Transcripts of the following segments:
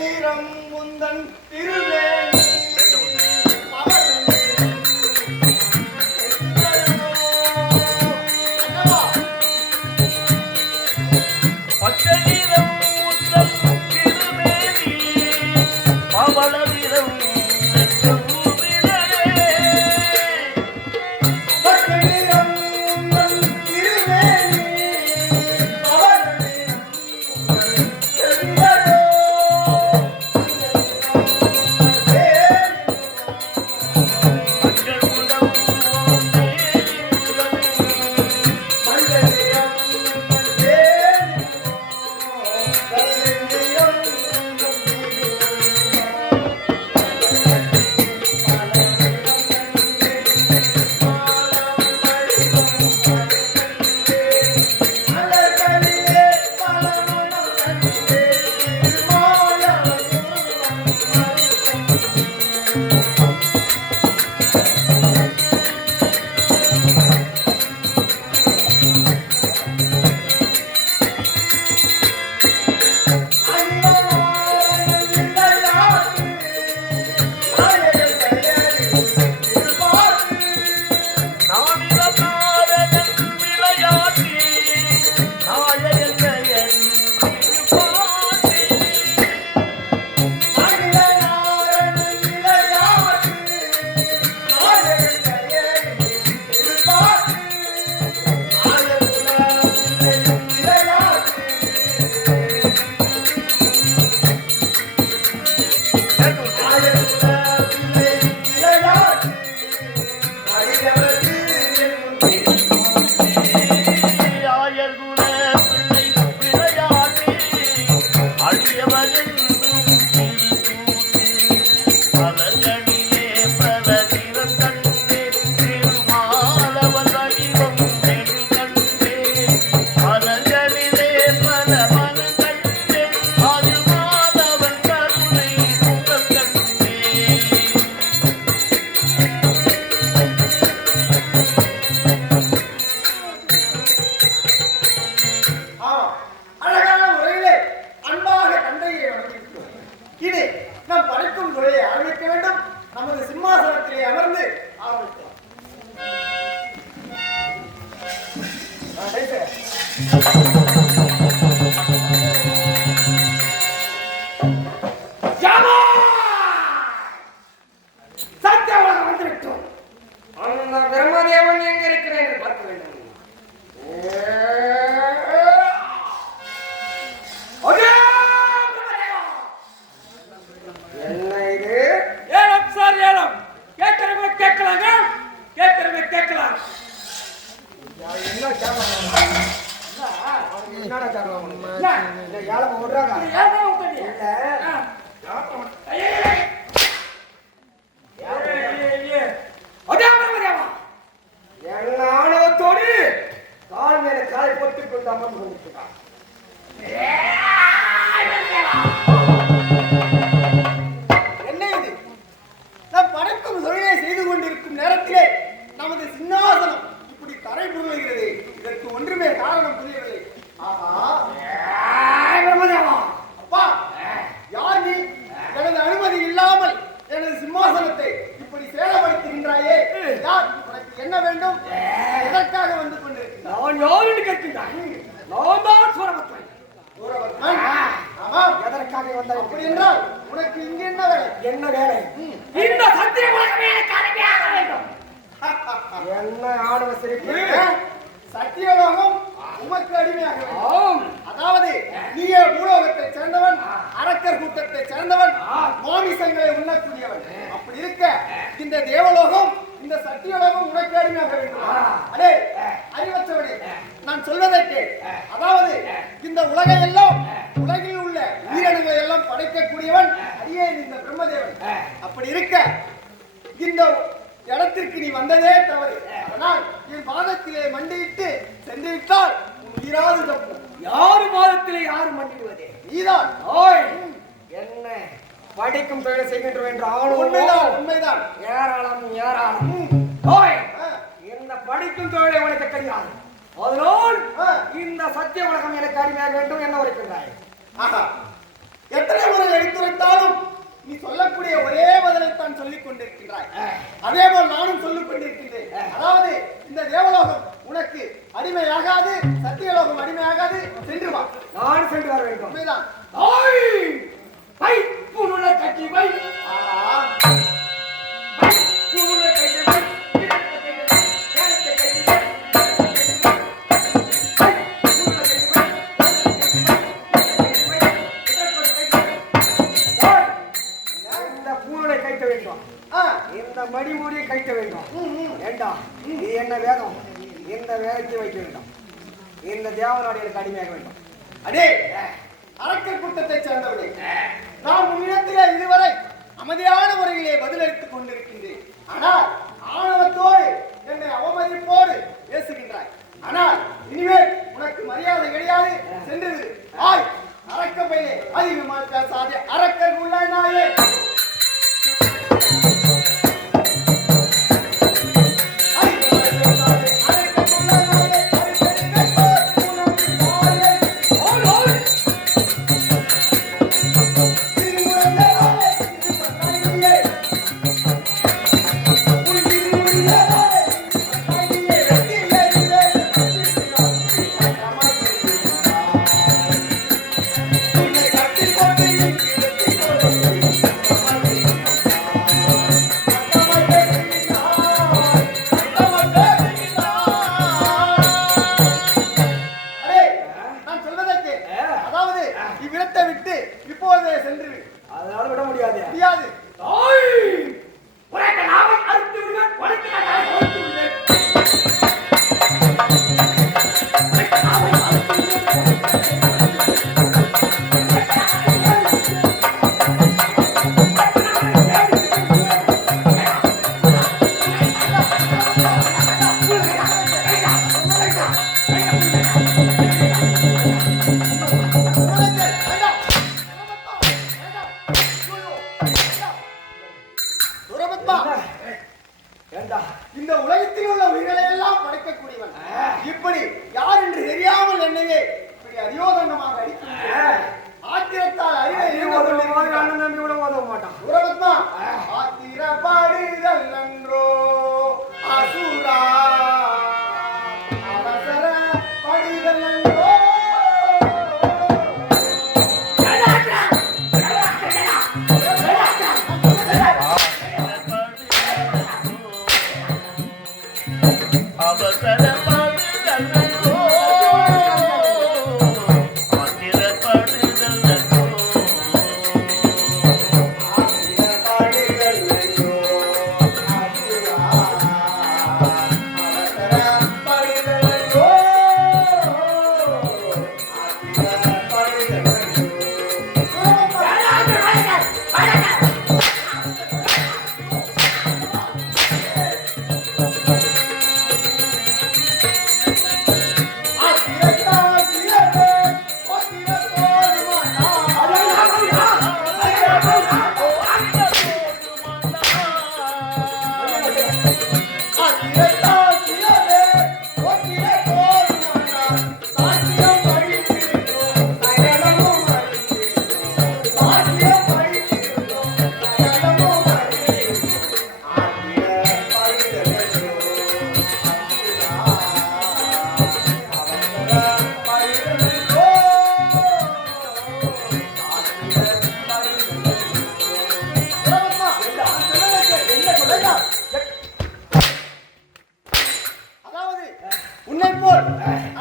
நிறம் முந்தன் திருவேணி சத்தியலோகம் உமக்கு அடிமையாக வேண்டும். அதாவது நீயே பூலோகத்தை சேர்ந்தவன், அரக்கர் கூட்டத்தை சேர்ந்தவன், மாமிசங்களை உண்ணக்கூடியவன். அப்படி இருக்க இந்த தேவலோகம் இந்த சத்தியலோகம் உனக்கு அடிமையாக வேண்டும். அடே அறிவற்றவனே, நான் சொல்வதற்கு அதாவது இந்த உலகை எல்லாம் உலகில் உள்ள உயிரினங்களை எல்லாம் படைக்கக்கூடியவன் அடியே இந்த பிரம்மதேவன். அப்படி இருக்க இந்த இடத்திற்கு நீ வந்ததே தவறு. அதனால் என் பாதத்திலே மண்டியிட்டு சென்று விட்டால் உயிராது தப்பும். யாரு பாதத்திலே யாரு மண்டிடுவதே? நீதான். ஓய் என்ன படிக்கும் தொழிலை செய்கின்றோம் என்று ஆளும். உண்மைதான், உண்மைதான். ஏராளம் ஏராளம். ஓய் இந்த படிக்கும் தொழிலை உனக்கு தெரியாது. அதனால் இந்த சத்திய உலகம் எனக்கு அடிமையாக வேண்டும் என்ன உரைக்கின்றாய்? ஆஹா, எத்தனை முறை எடுத்துரைத்தாலும் நீ சொல்லக்கூடிய ஒரே பதிலைத்தான் சொல்லிக் கொண்டிருக்கின்றாய். அதே போல் நானும் சொல்லிக் கொண்டிருக்கின்றேன். அதாவது இந்த தேவலோகம் உனக்கு அடிமையாகாது, சத்தியலோகம் அடிமையாகாது. சென்று வா. நான் சென்று வர வேண்டும். உண்மைதான். கட்டி வை. இந்த மடிமூடியை கைக்க வேண்டும். வேண்டாம், நீ என்ன வேதம் இந்த வேலைக்கு வைக்க வேண்டும். இந்த தேவநாடிகளுக்கு அடிமையாக வேண்டும். அடே அரக்கர் கூட்டத்தை சேர்ந்தவனே, நான் உன்னிடத்திலே இதுவரை அமைதியான முறையிலே பதிலளித்துக் கொண்டிருக்கின்றேன். ஆனால் ஆணவத்தோடு என்னை அவமதிப்போடு பேசுகின்றாய். ஆனால் இனிமேல் உனக்கு மரியாதை கிடையாது. சென்று ஆய் அரக்க பையனே, அதிகமாக பேசாதே. அரக்கர் உள்ள நாயே. இந்த உலகத்தில் உள்ள உயிர்களை எல்லாம் படைக்கக்கூடியவன். இப்படி யார் என்று தெரியாமல் என்னையே இப்படி அரியோதண்டமாக அடிக்கின்றேன். ஆத்திரத்தால் அறிவை நம்பி விட உதவ மாட்டான். உறவத்மா ஆத்திரப்படுதல் நன்றோ அசுரா அவசர படிதல்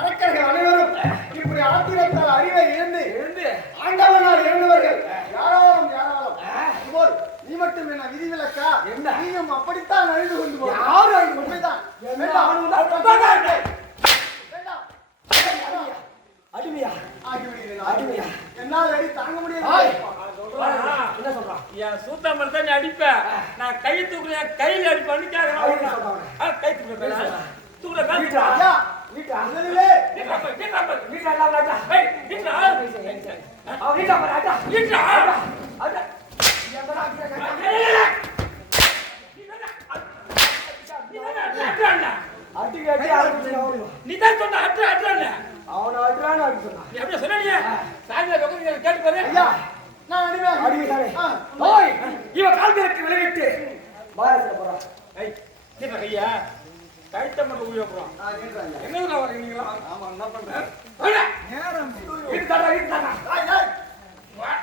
அரக்கர்கள் அனைவரும் இப்படி ஆத்திரத்தால் அறிவை இழந்து எழுந்து ஆண்டவனால் இறந்தவர்கள் யாராலும் அதுபோல் நீ மட்டும் என்ன விதிவிலக்கா? என்ன? நீயும் அப்படித்தான் அழிந்து கொண்டு போ. யாரும் அழிந்து கொண்டு உண்மைதான். என்ன வேண்டாம். வேண்டாம். வேண்டாம். அடிமையா ஆகிவிடுகிறேன். அடிமையா என்னால் அடி தாங்க முடியாது. என்ன சொல்றான்? என் சூத்தம் தான் நீ அடிப்ப. நான் கை தூக்குறேன், கையில அடிப்பேன்னு கேக்குறான். கை தூக்குறேன். தூக்குற கால் வீட்டா ஐயா, வீட்டா முதலிலே வீட்டா வீட்டா எல்லாம் ராஜா வீட்டா அவ வீட்டா ராஜா வீட்டா ராஜா அடி கட்டி ஆரம்பிச்சு நீ தான் சொன்ன அட்ரா அட்ரான்னு அவனை அடிறான்னு அடி சொன்னான். நீ அப்படியே சொன்னியே சாயங்காலம் உட்காந்து கேட்டு பாரு. ஐயா, நான் அடிமை. அடிமைதானே? ஆ. ஓய் இவன் கால்களுக்கு விலகிட்டு பாரதில போறான். ஏய் நீ கையா கைத்த மட்டும் உயர்றோம். என்னதுல வரீங்களா? ஆமா, என்ன பண்ற? வாடா நேரம் வீட்டு தாடா ஐயா,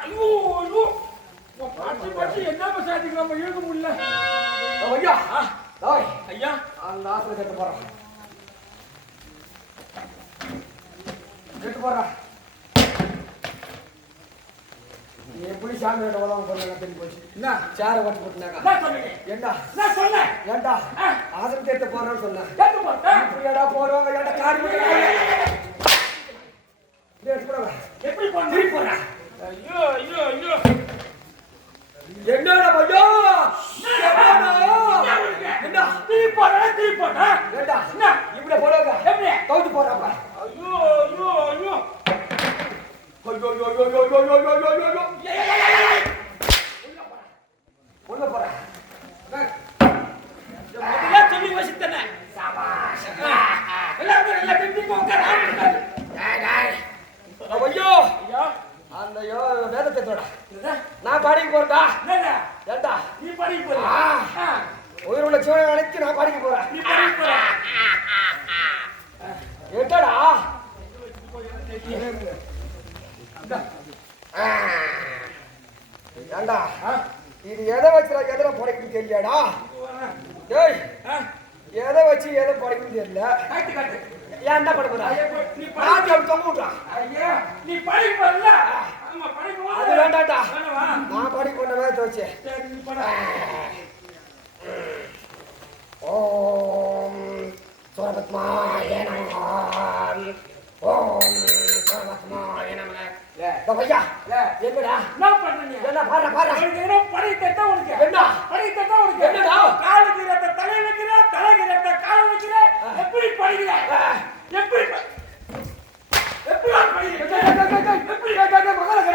ஐயோ ஐயோ பாட்டி பாட்டி என்ன பசாதிக்கு நம்ம இழுக்க முடியல. ஐயா ஓய் ஐயா அந்த ஆத்துல செத்து போறான். செத்து போறான். நீ எப்படி சாமி கிட்ட உதவும் பண்ண தெரிஞ்சு போச்சு. என்ன சேரை ஓட்டி போட்டுனாக்கா என்ன சொன்னீங்க? ஏண்டா என்ன சொன்னேன்? ஏண்டா ஆசிரம் தேத்த போறேன்னு சொன்னேன். கேட்டு போட்டேன். இப்படியாடா போறவங்க ஏண்டா காரி எப்படி போன? திருப்பி போறா. ஐயோ ஐயோ ஐயோ என்னடா பையோ என்ன தீ போடுற தீ போட்ட. ஏண்டா என்ன இப்படி போறவங்க எப்படி? கவுத்து போறாப்பா. ஐயோ ஐயோ ஐயோ ஐயோ ஐயோ ஐயோ ஐயோ ஐயோ ஐயோ ஐயோ ஐயோ உள்ள போறா. முதல்ல சொல்லி வச்சிட்டேனே. சபாஷ். எல்லாரும் எல்லாம் பிடி போங்க. ஐயோ ஐயா அந்த வேதத்தை தோட என்ன நான் பாடிக்கு போறேன்டா. என்ன ஏண்டா நீ படி போற. உயிருள்ள சிவனை அழைத்து நான் பாடிக்கு போறேன். நீ படி போற. ஏட்டடா ஏண்டா இது எதை வச்சு எதிர படைக்கும் தெரியலடா. ஏய் எதை வச்சு எதை படைக்கும் தெரியல. காட்டு காட்டு. ஏன்டா பட போற? நீ பாட்டி அப்படி தொங்க விட்டான். ஐயா நீ படி போறல. ஆமா படி போ. அது வேண்டாம்டா. வேணாமா? நான் பாடிக்கு போன வேலை வச்சு சரி நீ பட. ஓம் சோரபத்மாய நமஹ. ஓம் சோரபத்மாய நமஹ. பையா என்னடா என்ன பண்ற நீ? என்ன பாரு பாரு உனக்கு என்ன படி தட்ட உனக்கு? என்ன? படி தட்ட உனக்கு? என்னடா? காலுக்கு ரத்த தலை வைக்கிற, தலைக்கு ரத்த கால் வைக்கிற. எப்படி படிக்கிற? எப்படி எப்படி படிக்கிற? எப்படி மகாராஜா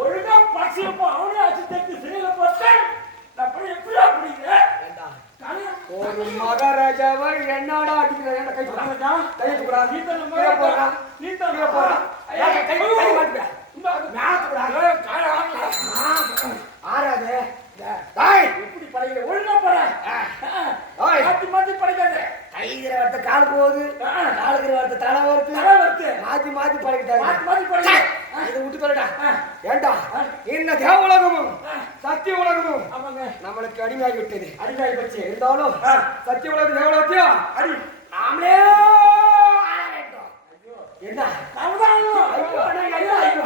ஒழுங்கா பசியப்போ அவனே அச்சு தட்டி சிறையில போட்டேன். நான் போய் எப்படியா படிக்கிறேன்? ஒரு மகாராஜாவை என்னடா அடிக்கிற என்ன கை ராஜா, கைட்டு கூடா நீ தான் கீழே போறா நீ தான் கீழே போறா கை மாட்டுடா மேத்து கூடா ஆறாதே டேய் எப்படி படிக்கிற? ஒழுங்கா போற. டேய் மாத்தி மாத்தி படிக்காத. கைகிற வார்த்தை கால் போகுது காலுக்கிற வார்த்தை தலை வருது தலை வருது. மாத்தி மாத்தி படிக்கிட்டாங்க மாத்தி மாத்தி படிக்கிற. இதை விட்டு சொல்லடா ஏண்டா இந்த தேவ உலகமும் சத்திய உலகமும் ஆமாங்க. நம்மளுக்கு அடிமையாகி விட்டது அடிக்காய் பச்சு. இருந்தாலும் சத்திய உலகம் தேவ உலகத்தையும் அடி. நாமளே ஆள வேண்டும். என்ன நாமதான் ஆளணும். ஐயோ, ஐயோ, ஐயோ,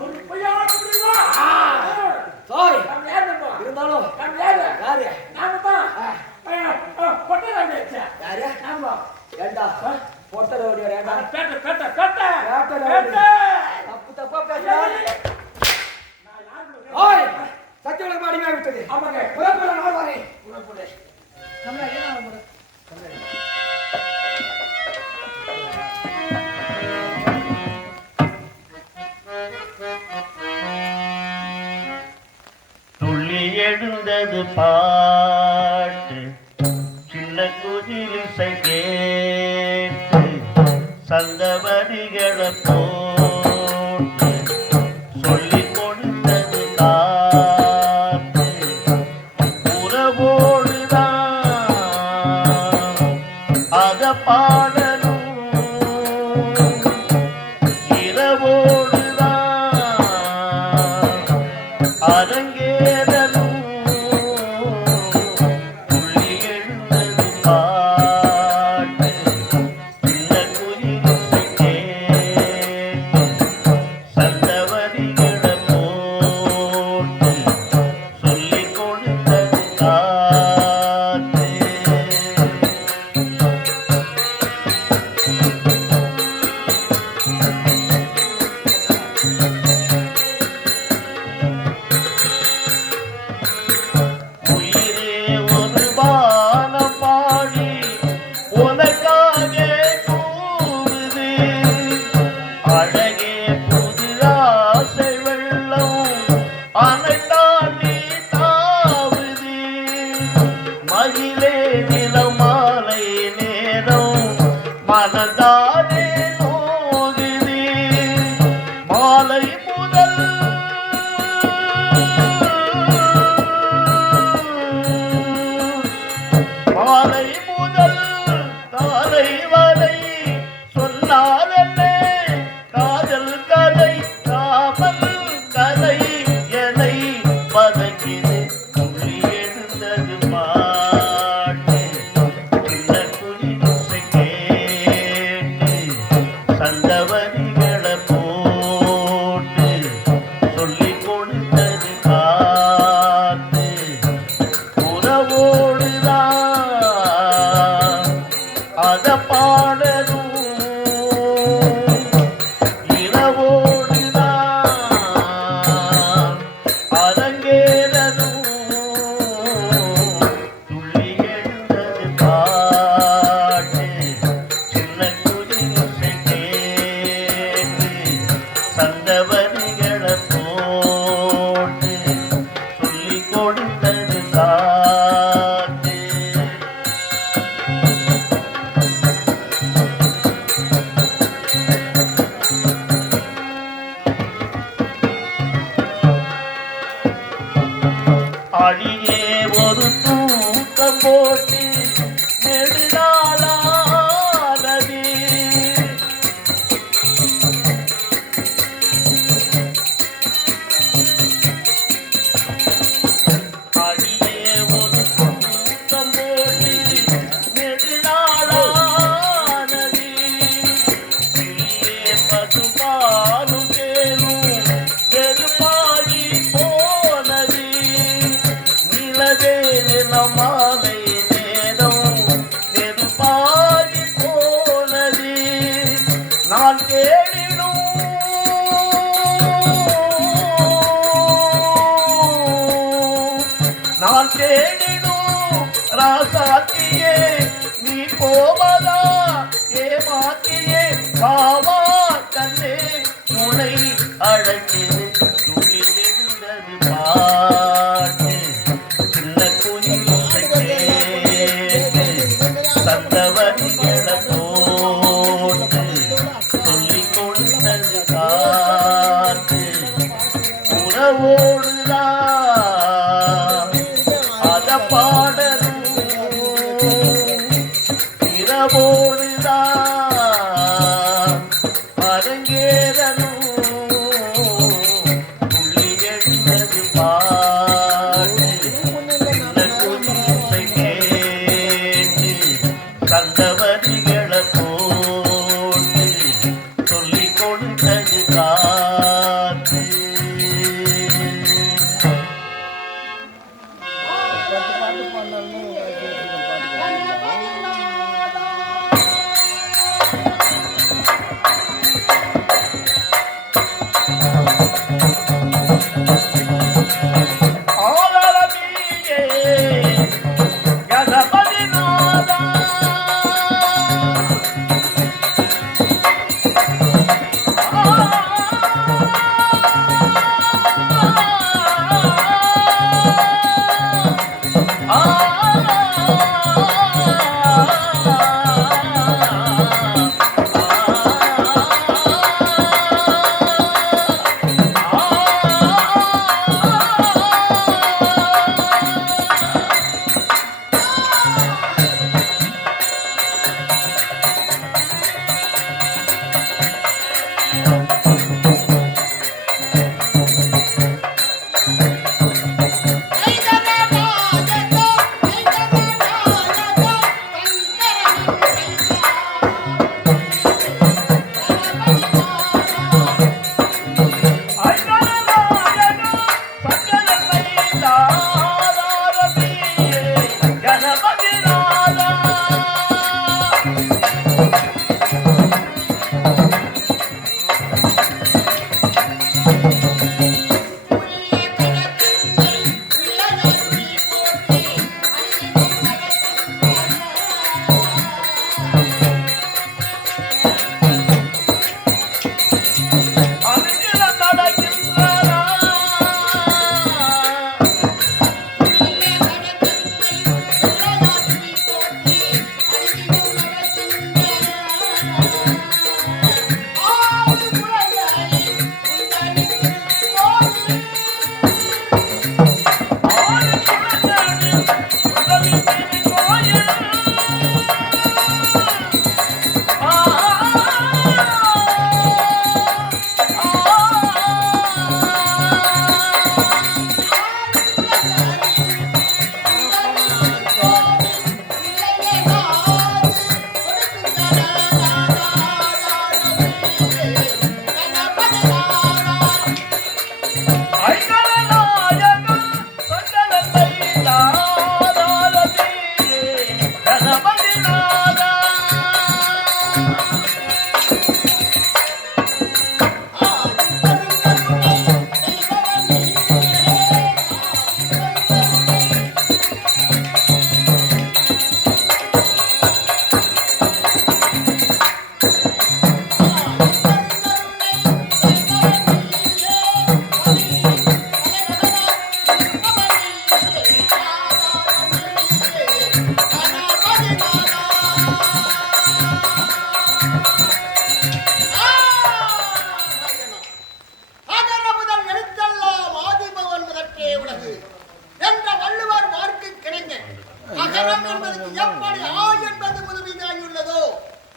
ஒரு பையன் ஆட முடியுமா? சாரி நம்ம யார் நம்ம? இருந்தாலும் நம்ம யாரு? யாரு நாமதான். பொட்டை வச்சா. யாரு ஆமா. ஏண்டா பொட்டல ஓடியா ஏண்டா பேட்ட பேட்ட பேட்ட பேட்ட பேட்ட. தப்பு தப்பா பேசுறாரு ஓய் சத்திய உலகம் அடிமையாகி விட்டது ஆமாங்க. புறப்பட நாள் வரேன் புறப்படு. துள்ளி எழுந்தது பாட்டு சின்ன குதிரிசை கேட்டு சங்கவதிகளை போட்டு சொல்லிக் கொடுத்தது காத்து உறவோடுதான் அத பாடலும் இரவோடுதான் தேடிடும் ராசாத்தியே நீ போவதா ஏமாத்தியே காவா கண்ணே முனை அழகு துளி எழுந்தது பாட்டு சின்ன குஞ்சை கேட்டு சந்தவதிகளை போட்டு சொல்லிக் கொண்டது காட்டு உறவோடுதான் அத பாடலும் இரவோடுதான் அரங்கேறலும் துள்ளி எழுந்தது பாட்டு இந்த குஞ்சை கேட்டு சந்தவதிகளை போட்டு சொல்லிக் கொடுத்தது காத்து ஆலரவியே கணபதி நாதா கணபதி நாதா அருகிலம் நடக்கின்றதா ஆறு குழந்தை உதவி கோயில் ஐங்கரநாயகம் சங்கரத்தை நாதாரதியே கணபதி நாதா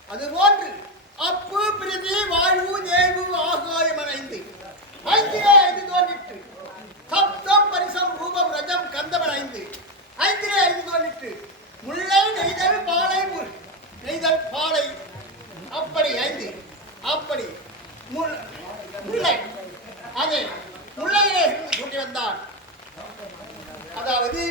அதுபோன்று அப்பு பிரிதி வாழ்வு தேவு ஆகாயம் அணைந்து ஐந்திலே ஐந்து தோன்றிற்று சப்தம் பரிசம் ரூபம் ரஜம் கந்தமன் ஐந்து ஐந்திலே ஐந்து தோன்றிற்று முல்லை நெய்தல் பாலை நெய்தல் பாலை அப்படி ஐந்து அப்படி முல்லை அதே முல்லையிலே கூட்டி வந்தான். அதாவது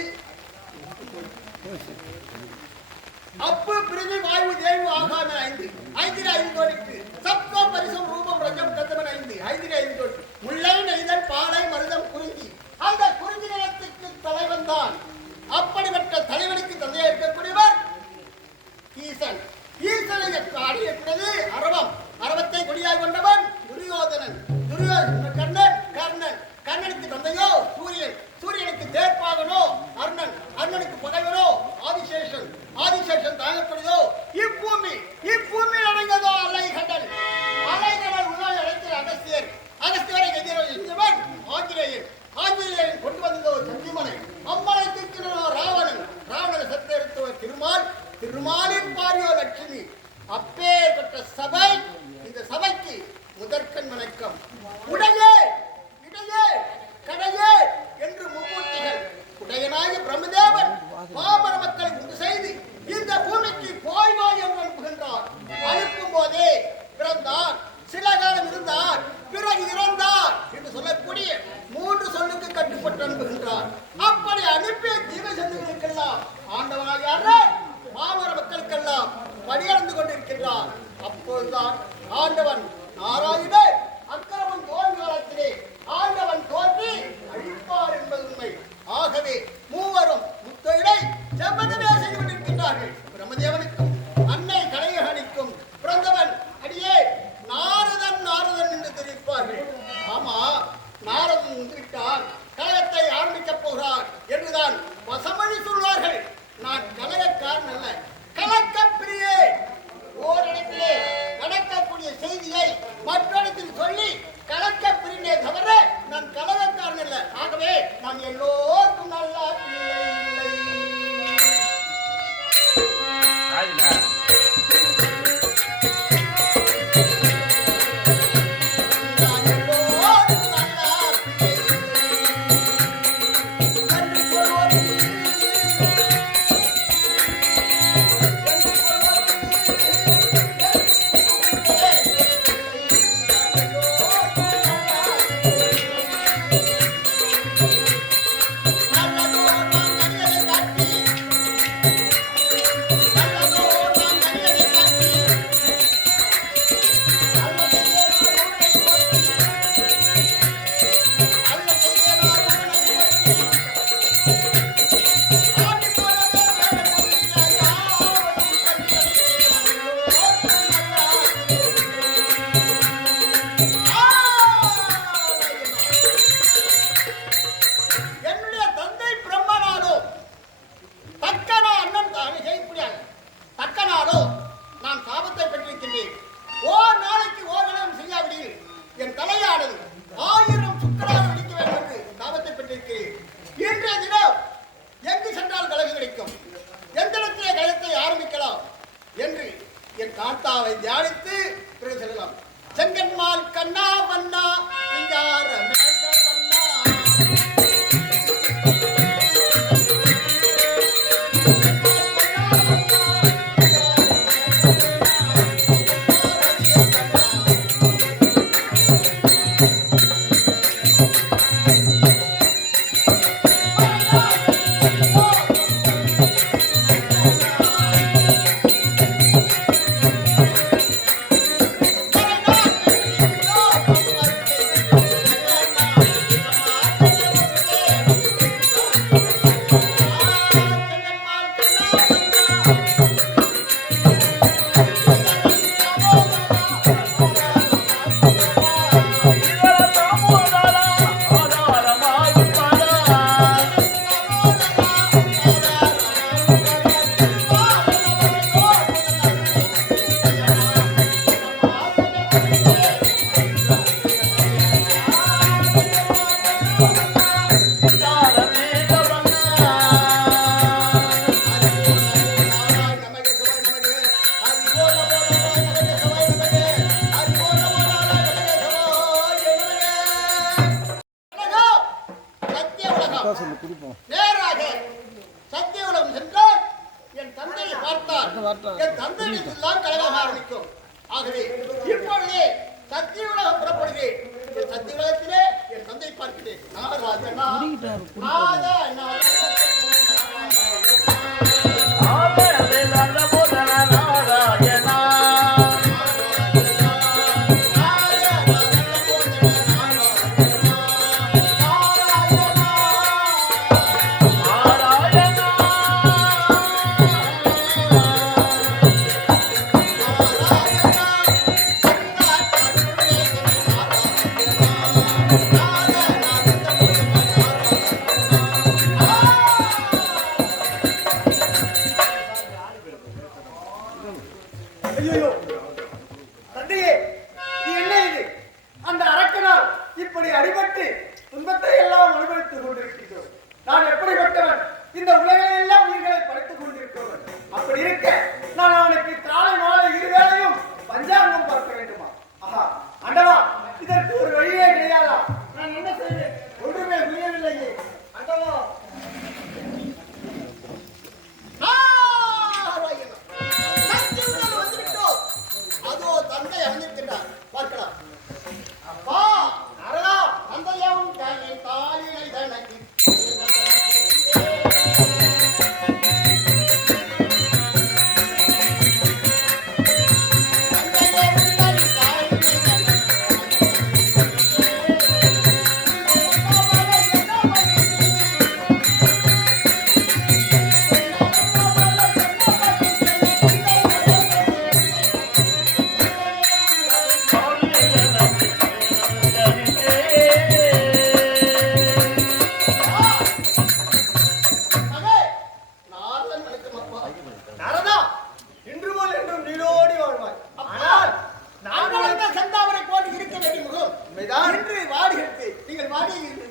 அப்பு பிரிதி வாயு தேவு ஆகாம ஐந்து ஐந்திலே ஐந்து தோன்றிற்று சப்தம் பரிசம் ரூபம் ரஜம் கந்தமன் ஐந்து ஐந்திலே ஐந்து தோற்று முல்லை நெய்தல் பாலை மருதம் குறிஞ்சி அந்த குறிஞ்சி நிலத்துக்கு தலைவன் தான். அப்படி அனுப்பிய தீவ சந்ததிகளுக்கெல்லாம் ஆண்டவனாக யாரே மாமர மக்களுக்கெல்லாம் படியளந்து கொண்டிருக்கின்றார். அப்பொழுதுதான் ஆண்டவன் நாராயணே அக்கிரமம் தோன்றும் காலத்திலே ஆண்டவன் தோன்றி அழிப்பார் என்பது உண்மை. ஆகவே மூவரும் முத்தையை செவ்வனமே செய்து கொண்டிருக்கின்றார்கள். பிரம்மதேவனுக்கும் அன்னை கலையகனிக்கும் பிறந்தவன் அடியே நாரதன் நாரதன் என்று தெரிவிப்பார்கள். ஆமா, நாரதன் வந்துவிட்டால் கலகத்தை ஆரம்பிக்கப் போகிறார் என்றுதான் வசமொழி சொல்வார்கள். நான் கலகக்காரன் அல்ல, கலக்கப்பிரியே. ஓரிடத்திலே நடக்கக்கூடிய செய்தியை மற்றொடத்தில் சொல்லி கலக்க பிரிந்தே தவிர நான் கலகக்காரன் அல்ல. ஆகவே நான் எல்லோருக்கும் நல்லா காத்தாவை தியானித்து பிறகு செல்லலாம். செங்கன்மால் கண்ணா வண்ணா சிங்கார மேக வண்ணா நேராக சத்திய உலகம் சென்றால் என் தந்தையை பார்த்தால் என் தந்தையெல்லாம் கலகம் ஆரம்பிக்கும். ஆகவே இப்பொழுதே சத்திய உலகம் புறப்படுகிறேன். என் சத்திய உலகத்திலே என் தந்தை பார்க்கிறேன். நாகராஜனா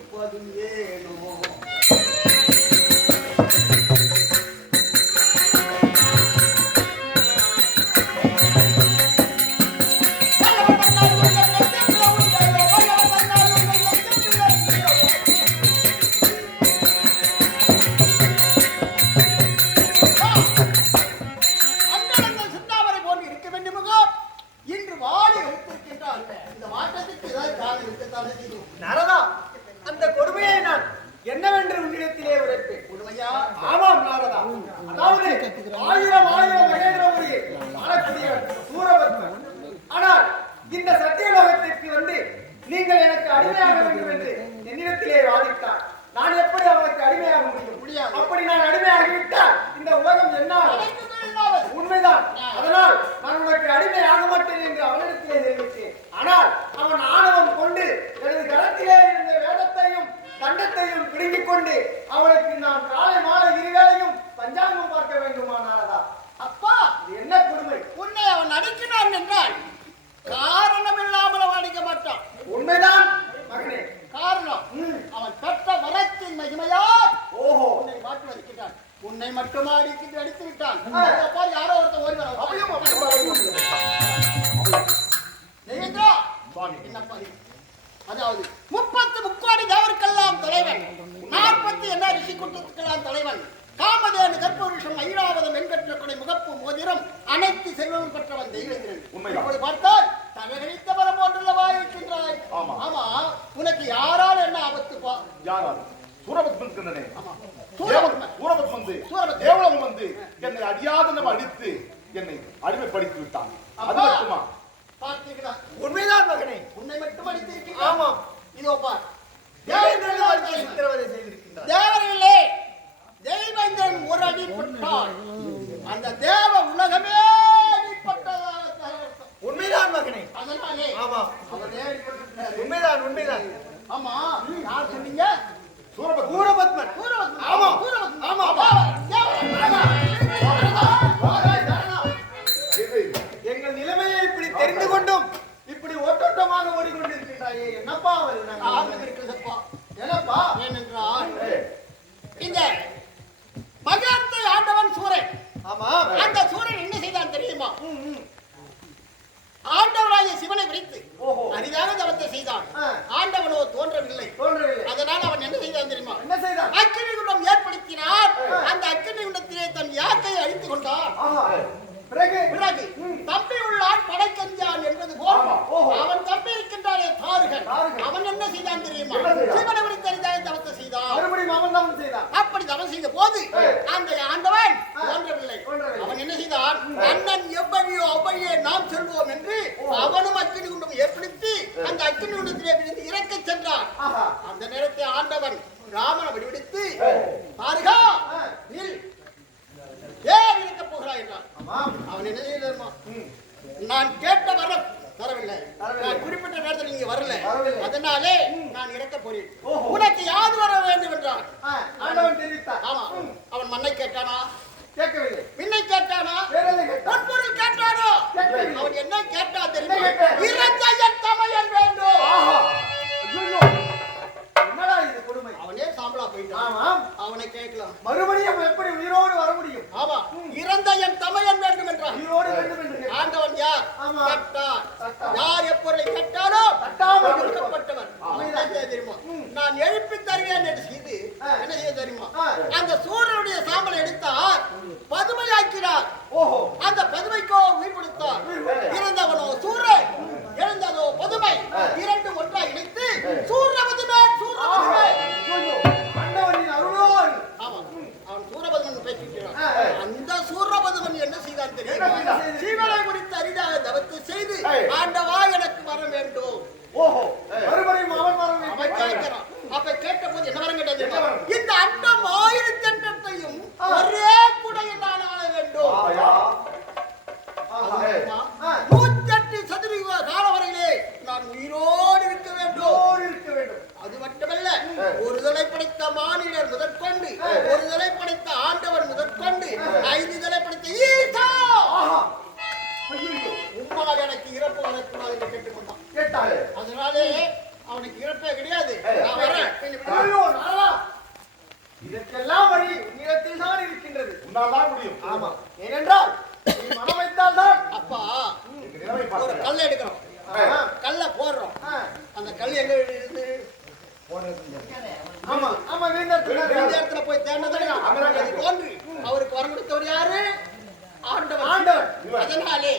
இருப்பதும் ஏனோ அண்டலங்கள் சிந்தாமரை போன்று இருக்க வேண்டுமோ இன்று வாடி வைத்திருக்கின்றார். இந்த மாற்றத்துக்கு ஏதாவது காரணம் இருக்கத்தானே செய்யும். நாரதா, அந்த கொடுமையை நான் என்னவென்று உன்னிடத்திலே உரைப்பேன். கொடுமையா? ஆமாம் நாரதா, அதாவது ஆயிரம் மகேந்திரபுரியை ஆளக்கூடியவன் சூரபத்மன். ஆனால் இந்த சத்தியலோகத்திற்கு வந்து நீங்கள் எனக்கு அடிமையாக வேண்டும் என்று என்னிடத்திலே வாதிட்டார். நான் எப்படி அவனுக்கு அடிமையாக முடியும்? அப்படி நான் அடிமையாகிவிட்டால் இந்த உலகம் என்ன? உண்மைதான். அதனால் நான் உனக்கு அடிமை ஆக மாட்டேன் என்று அவனிடத்திலே தெரிவித்தேன். ஆனால் அவன் ஆணவம் கொண்டு எனது கரத்திலே இருந்த வேதத்தையும் தண்டத்தையும் பிடுங்கிக் கொண்டு அவனுக்கு நான் காலை மாலை இருவேளையும் பஞ்சாங்கம் பார்க்க வேண்டுமானாரதா? அப்பா, இது என்ன கொடுமை! உன்னை அவன் அடிக்கிறான் என்றால் காரணம் இல்லாமல் அவன் அடிக்க மாட்டான். உண்மைதான் மகனே. காரணம் அவன் பெற்ற வரத்தின் மகிமையால் ஓஹோ, உன்னை மாற்றி வருகிறான். உன்னை மட்டுமா அடித்து விட்டான். அப்பா, யாரோ ஒருத்தர் ஓடி வர தேவேந்திரா, என்னப்பா இது? அதாவது 30 முக்கோடி தேவருக்கெல்லாம் தலைவன், 40 என்ன ரிஷி கூட்டத்துக்கெல்லாம் தலைவன், காமதேனு கற்பவருஷம் ஐராவதம் எண்பெற்ற கொடை முகப்பு மோதிரம் அனைத்து செல்வம் பெற்றவன் தெய்வேந்திரன். இப்போது பார்த்தால் தலைகழித்த வரம் போன்றல்லவா இருக்கின்றாய். ஆமா, உனக்கு யாரால் என்ன ஆபத்துப்பா? யாரால்? சூரபத்மன் கண்ணனே. சூரபத்மன். சூரபத்மன் தேவலோகம் வந்து என்னை அறியாதனம் அடித்து என்னை அடிமைப்படுத்தி விட்டான். அது மட்டுமா? பார்த்தீர்களா? உண்மைதான் மகனே. உன்னை மட்டும் அடித்திருக்கிறான். ஆமாம். இதோ பார், தேவேந்திரன் சித்திரவதை செய்திருக்கின்றார். தேவர்களே, தெய்வேந்திரன் ஒரு அடி பட்டால் அந்த தேவ உலகமே அடிப்பட்டதாக. உண்மைதான் மகனே. அதனாலே ஆமாம், அவரே அடிப்பட்டார். உண்மைதான் உண்மைதான். ஆமா, யார் சொன்னீங்க? சூரபத்மன். சூரபத்மன். சூரபத்மன். ஆமா. சூரபத்மன். ஆமா. அப்பா, தேவன். இது எங்கள் நிலைமையை இப்படி தெரிந்து கொண்டும் இப்படி ஓட்டோட்டமாக ஓடிக்கொண்டிருக்கின்றாயே, என்னப்பா அவள்? காரணம் இருக்கிறதப்பா. என்னப்பா? ஏனென்றால் இந்த மகத்தை ஆண்டவன் சூரன். ஆமா. அந்த சூரன் என்ன செய்தான் தெரியுமா? ஆண்டவனாகிய சிவனை விரித்து ஓஹோ. அரிதாக தவத்தை செய்தான். ஆ. ஆண்டவனோ தோன்றவில்லை. தோன்றவில்லை. அதனால் அவன் என்ன செய்தான் தெரியுமா? என்ன செய்தான்? அக்கினி குண்டம் ஏற்படுத்தினார். அந்த அக்கினி குண்டத்திலே தன் யாக்கை அழித்துக் கொண்டார். ஆஹா. பிறகு பிறகு தம்பி உள்ளான் படைக்கஞ்சான் என்பது போல் ஓஹோ. அவன் தம்பி இருக்கின்றானே தாருகன், தாருகன். அவன் என்ன செய்தான் தெரியுமா? என்ன செய்தான்? சிவனை விரித்து அரிதாக தவத்தை செய்தான். மறுபடியும் அவன் தான் செய்தான். அப்படி தவம் செய்த போது அந்த ஆண்டவன் தோன்றவில்லை. தோன்றவில்லை. அவன் என்ன செய்தான்? அண்ணன் எவ்வழியோ அவ்வழியே நாம் செல்வோம் என்று அவனும் அக்கினி குண்டம் ஏற்படுத்தி அந்த அக்கினி குண்டத்திலே விழுந்து இறக்கச் சென்றான். ஆஹா. அந்த நேரத்தில் ஆண்டவன் ராமனை விடுவித்து பாருகா நில், ஏன் இருக்க போகிறாய் என்றான். ஆமாம். அவன் என்ன செய்யலாமா? நான் கேட்ட வரம் தரவில்லை. நான் குறிப்பிட்ட நேரத்தில் நீங்க வரல. வரவில்லை. அதனாலே நான் இறக்க போறேன். ஓஹோ. உனக்கு யாது வர வேண்டும் என்றான். ஆண்டவன் தெரிவித்தார். ஆமா. அவன் மண்ணை கேட்டானா? கேட்கவில்லை. விண்ணை கேட்டானா? வேற எதை கேட்டான்? பொன்பொருள் கேட்டானோ? கேட்கவில்லை. அவன் என்ன கேட்டான் தெரியுமா? என்ன கேட்டான்? இறந்த என் தமையன் வேண்டும். ஆஹா. ஐயோ. என்னடா இது கொடுமை? அவனே சாம்பலா போயிட்டான். ஆமாம். அவனை கேட்கலாம். மறுபடியும் எப்படி உயிரோடு வர முடியும்? ஆமா, இறந்த என் தமையன் வேண்டும் என்றான். உயிரோடு வேண்டும் என்று கேட்டான். ஆண்டவன் யார்? ஆமா. கேட்டான். கேட்டான். யார் எப்பொருளை கேட்டானோ தட்டாமல் கொடுக்கப்பட்டவன். அவன் என்ன செய்ய தெரியுமா? நான் எழுப்பி தருவேன் என்று செய்து என்ன செய்ய தெரியுமா? அந்த சூரியனுடைய சாம்பலை எடுத்தார், பதுமையாக்கினார். ஓஹோ. அந்த பதுமைக்கோ உயிர் கொடுத்தார். இறந்தவனோ சூரன், எழுந்ததோ பதுமை. இரண்டும் ஒன்றாக இணைத்து சூரபதுமே சூரபதுமே. ஐயோ. ஆண்டவனின் அருளோடு. ஆமா, அவன் சூரபதுமன் பேசிக்கிறான். ஆ. அந்த சூரபதுமன் என்ன செய்தான் தெரியுமா? என்ன செய்தான்? சீவனை குறித்து அரிதாக தவத்தை செய்து ஆண்டவா எனக்கு வர வேண்டும். ஓஹோ. மறுபடியும் அவன் வர அவன் வேண்டும். கேட்கிறான். அப்ப கேட்ட போது என்ன வரம் கேட்டது தெரியுமா? என்ன வரம்? இந்த அண்டம் 1000 அண்டத்தையும் ஒரே குடையில் நான் ஆள வேண்டும். ஆயா. ஆஹா. தெரியுமா? ஆ. 108 சதுரயுக கால வரையிலே நான் உயிரோடு இருக்க வேண்டும். உயிரோடு இருக்க வேண்டும். அது மட்டுமல்ல, ஒரு தலை படைத்த மானிடர் முதற்கொண்டு, ஒரு தலை படைத்த ஆண்டவன் முதற்கொண்டு, 5 தலை படைத்த ஈசா ஆஹா. ஐயோ. உம்மால் எனக்கு இறப்பு வரக்கூடாது என்று கேட்டுக்கொண்டான். கேட்டாள். அதனாலே அவனுக்கு இழப்பே கிடையாது. நான் வரேன். ஐயோ, நாரதா, இதற்கெல்லாம் வழி உன்னிடத்தில் தான் இருக்கின்றது. உன்னால் தான் முடியும். ஆமா, ஏனென்றால் நீ மனம் வைத்தால் தான். அப்பா, எனக்கு நிலைமை ஒரு பார்க்கிறேன். கல் எடுக்கிறோம், கல்ல போடுறோம். அந்த கல் எங்க இருந்து ஆமா ஆமா, இந்த வீணர் இடத்துல போய் தேடினது தோன்றி அவருக்கு வரம் கொடுத்தவர் யாரு? ஆண்டவர். ஆண்டவர். அதனாலே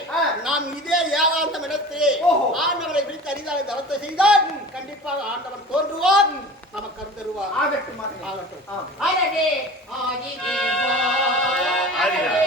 நாம் இதே ஏகாந்தம் இடத்திலே ஓஹோ. ஆண்டவரை விழித்து அறிந்தாலே தவத்தை செய்தால் கண்டிப்பாக ஆண்டவன் தோன்றுவார், நமக்கு அருந்தருவார். ஆகட்டும் ஆகட்டும். ஆ. அரகே ஆதிதேவா, அரகே